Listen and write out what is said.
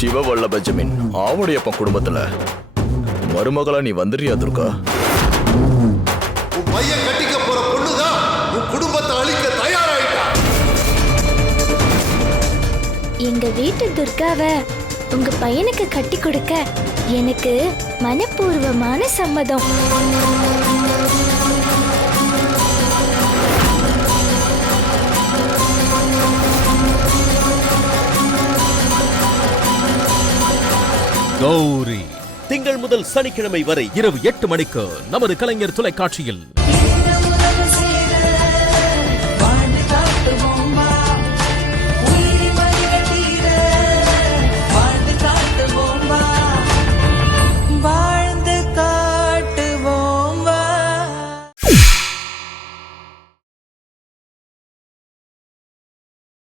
Benjamin Avudaiyappan குடும்பத்துல மருமகளா நீ வந்துடுறியா துர்கா? உன் பையன் கட்டிக்க போற பொண்ணுதான் உன் குடும்பத்தை அழிக்க தயாராயிட்டா. எங்க வீட்டு துர்காவை உங்க பையனுக்கு கட்டி கொடுக்க எனக்கு மனப்பூர்வமான சம்மதம். கௌரி. திங்கள் முதல் சனிக்கிழமை வரை இரவு எட்டு மணிக்கு நமது கலைஞர் தொலைக்காட்சியில்